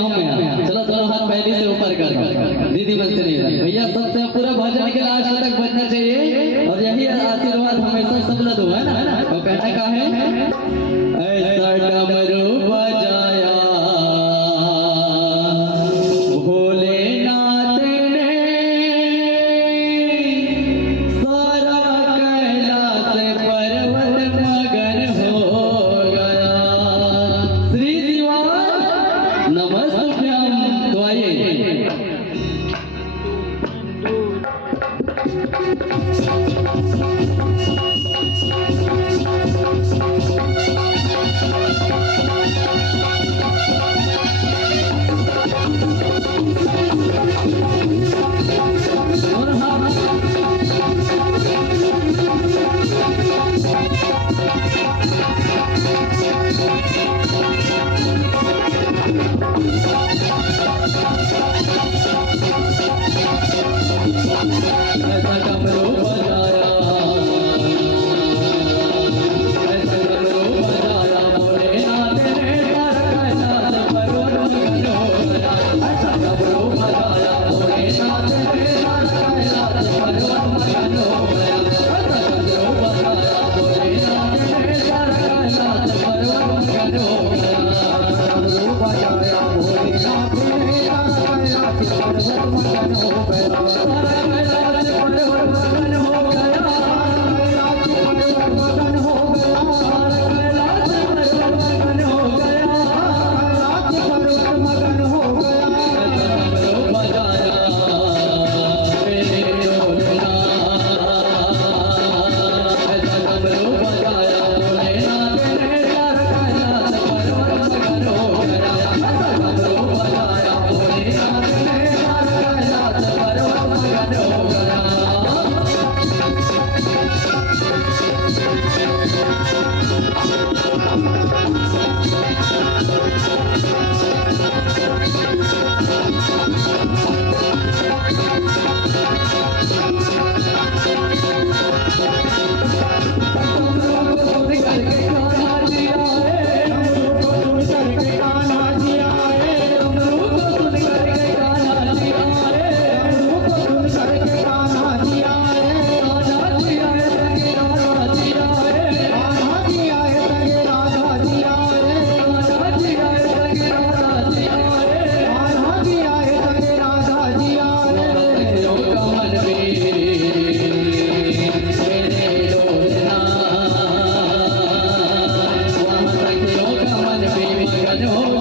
हूँ मैं। चलो दोनों हाथ पहले से ऊपर कर, दीदी मन से नहीं भैया, सबसे पूरा भजन के लास्ट तक बजना चाहिए और यही आशीर्वाद हमेशा सबला दो है ना। तो कहना का है, ऐसा डमरू बजाया भोलेनाथ ने, सारा कैलाश पर्वत मगन हो गया। श्री शिवाय नमस्तुभ्यं। तो आइए no